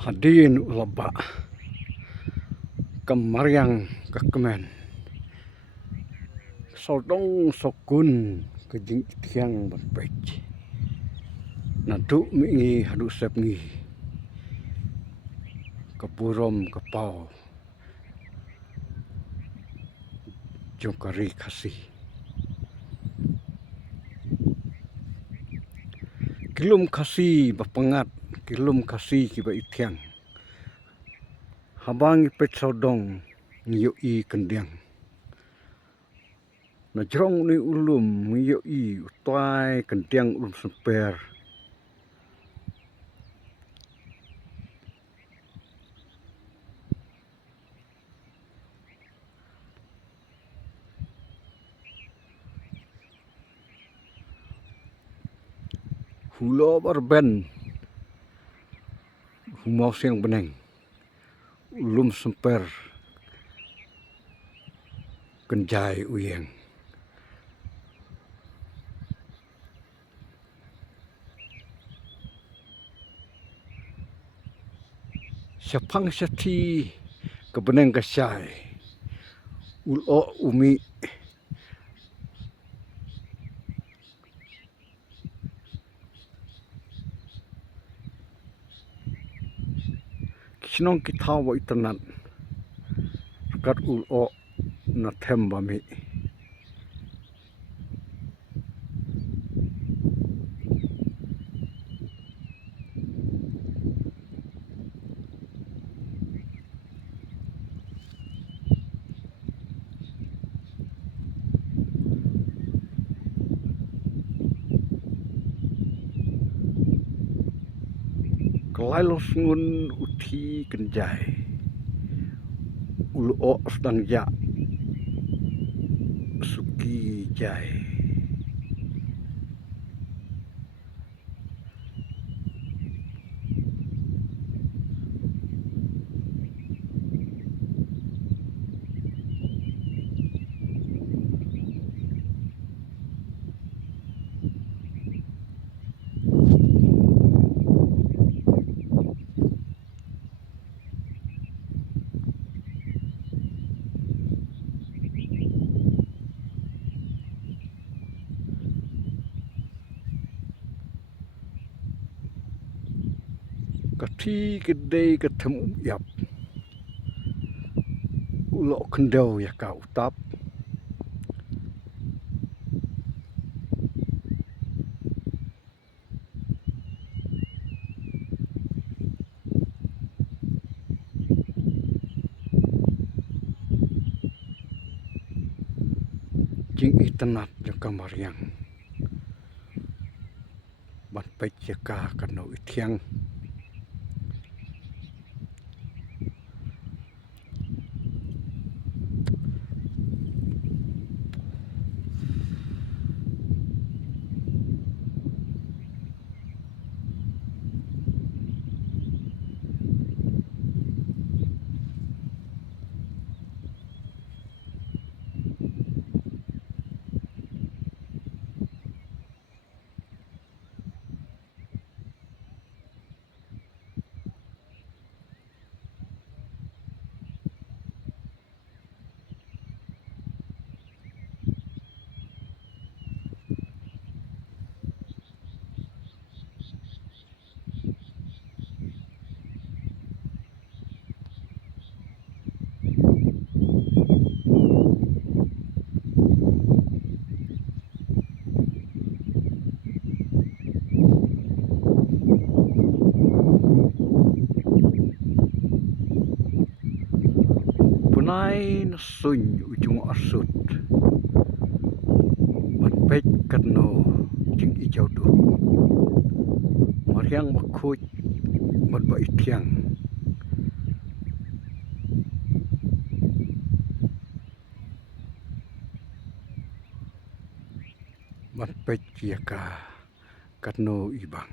Hadirin ulama kemaryang kekemen sodong sokun kejing tiang berpec naduk mingi hadu sep ngi kepurom kepau jongkari kasih kilum kasih bapengat kilum kasih kiba itiang habang ipet sodong ngiyoi kendiang na jerong ni ulum ngiyoi utai kendiang ulum semper hulo barben humau siang beneng ulum semper kenjai uyeng siapang syati kebeneng kasai ulo umi Sinong kita wa itanan kat ulo na tembami kelailos ngun uti kenjai ulo sedang ya suki jai kati kedai ketemu yap ulo kendau ya ka utap jing itenat ya kamariang ban pec ya ka kanu itiang punai nasuny ujung asut ban pec kanu jing ijau du mariang makhuj ban ba itiang ban pec ya ka kanu ibang